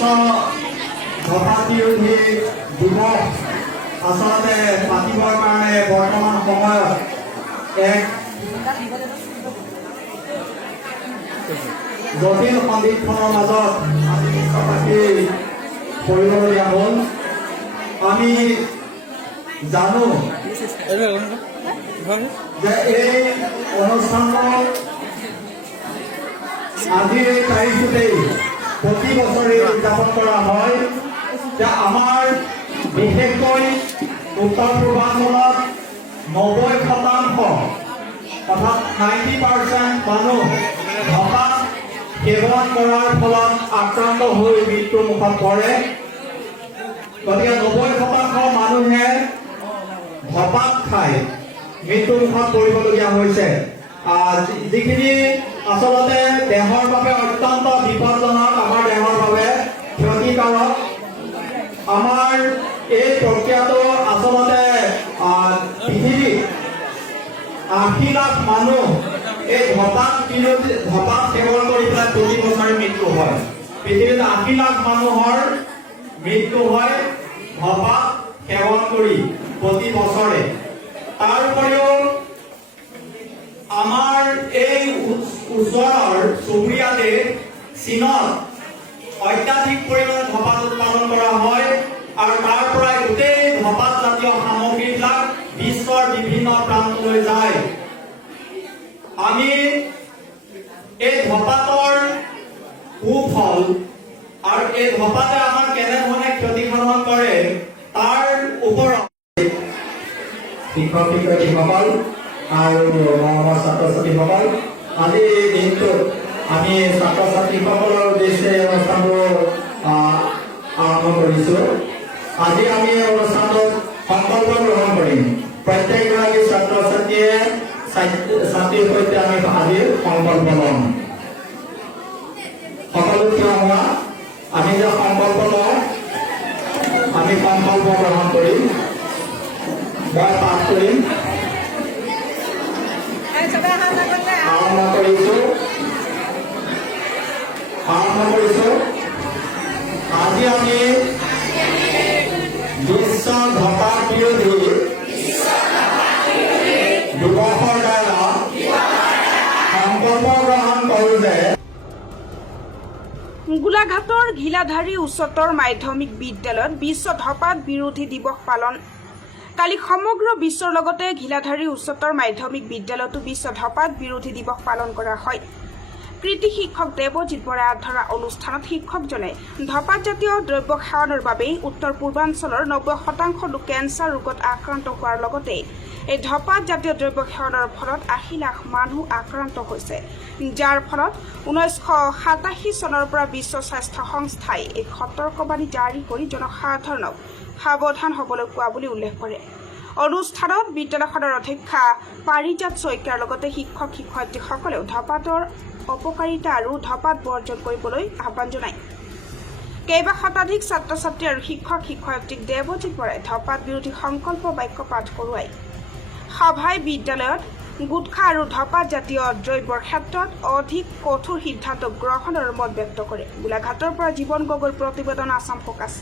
বিশ্ব ধপাত বিৰোধী দিৱস আচলতে পাতিবৰ কাৰণে বৰ্তমান সময়ত এক জটিল সন্দিক্ষণৰ মাজত কৰিবলগীয়া হ'ল। আমি জানো যে এই অনুষ্ঠানৰ আজিৰ এই তাৰিখতেই প্ৰতি বছৰে উদযাপন কৰা হয় যে আমাৰ বিশেষকৈ উত্তৰ পূৰ্বাঞ্চলত 90% অৰ্থাৎ 90% মানুহ ধপাত সেৱন কৰাৰ ফলত আক্ৰান্ত হৈ মৃত্যুৰ মুখত পৰে। গতিকে 90% মানুহে ধপাত খাই মৃত্যুৰ মুখত পৰিবলগীয়া হৈছে, যিখিনি আচলতে দেহৰ বাবে অত্যন্ত বিপদজনক, আমাৰ দেহৰ বাবে ক্ষতিকাৰক। আমাৰ এই প্ৰক্ৰিয়াটো আচলতে পৃথিৱীত 80 লাখ মানুহ এই ধপাত সেৱন কৰি পেলাই প্ৰতি বছৰে মৃত্যু হয়। পৃথিৱীত 80 লাখ মানুহৰ মৃত্যু হয় ধপাত সেৱন কৰি প্ৰতি বছৰে। তাৰ উপৰিও আমাৰ এই ওচৰৰ চুবুৰীয়া দেশ চীনত অত্যাধিক পৰিমাণে ধপাত উৎপাদন কৰা হয় আৰু তাৰ পৰাই গোটেই ধপাত জাতীয় সামগ্ৰীবিলাক বিশ্বৰ বিভিন্ন প্ৰান্তলৈ যায়। আমি এই ধপাতৰ কুফল আৰু এই ধপাতে আমাক কেনেধৰণে ক্ষতিসাধন কৰে তাৰ ওপৰত শিক্ষক শিক্ষয়িত্ৰীসকল আৰু আমাৰ ছাত্ৰ ছাত্ৰীসকল, আজি এই দিনটোত আমি ছাত্ৰ ছাত্ৰীসকলৰ উদ্দেশ্যে এই অনুষ্ঠানটো আৰম্ভ কৰিছোঁ। আজি আমি এই অনুষ্ঠানটোত সংকল্প গ্ৰহণ কৰিম। প্ৰত্যেকগৰাকী ছাত্ৰ ছাত্ৰীয়ে ছাত্ৰীৰ সৈতে আমি আজি সংকল্প ল'ম। সকলো থিয় হোৱা, আমি যে সংকল্প লওঁ, আমি সংকল্প গ্ৰহণ কৰিম। মই পাঠ কৰিম। আৰম্ভ কৰিছোঁ। আজি আমি বিশ্ব ধপাত বিৰোধী দিৱসৰ দ্বাৰা সংকল্প গ্ৰহণ কৰোঁ যে গোলাঘাটৰ ঘিলাধাৰী উচ্চতৰ মাধ্যমিক বিদ্যালয়ত বিশ্ব ধপাত বিৰোধী দিৱস পালন। কালি সমগ্ৰ বিশ্বৰ লগতে ঘিলাধাৰী উচ্চতৰ মাধ্যমিক বিদ্যালয়তো বিশ্ব ধপাত বিৰোধী দিৱস পালন কৰা হয়। কৃতি শিক্ষক দেৱজিৎ বৰাই ধৰা অনুষ্ঠানত শিক্ষকজনে ধপাতজাতীয় দ্ৰব্য সেৱনৰ বাবেই উত্তৰ পূৰ্বাঞ্চলৰ 90% লোক কেঞ্চাৰ ৰোগত আক্ৰান্ত হোৱাৰ লগতে এই ধপাতজাতীয় দ্ৰব্য সেৱনৰ ফলত 80 লাখ মানুহ আক্ৰান্ত হৈছে, যাৰ ফলত 1987 চনৰ পৰা বিশ্ব স্বাস্থ্য সংস্থাই এক সতৰ্কবাণী জাৰি কৰি জনসাধাৰণক সাৱধান হ'বলৈ কোৱা বুলি উল্লেখ কৰে। অনুষ্ঠানত বিদ্যালয়খনৰ অধ্যক্ষা পাৰিজাত শইকীয়াৰ লগতে শিক্ষক শিক্ষয়িত্ৰীসকলেও ধপাতৰ অপকাৰিতা আৰু ধপাত বৰ্জন কৰিবলৈ আহ্বান জনায়। কেইবা শতাধিক ছাত্ৰ ছাত্ৰী আৰু শিক্ষক শিক্ষয়িত্ৰীক দেৱজিৎ বৰাই ধপাত বিৰোধী সংকল্প বাক্য পাঠ কৰোৱায়। সভাই বিদ্যালয়ত গুটখা আৰু ধপাত জাতীয় দ্ৰব্যৰ ক্ষেত্ৰত অধিক কঠোৰ সিদ্ধান্ত গ্ৰহণৰ মত ব্যক্ত কৰে। গোলাঘাটৰ পৰা জীৱন গগৈৰ প্ৰতিবেদন, আসাম ফোকাছ।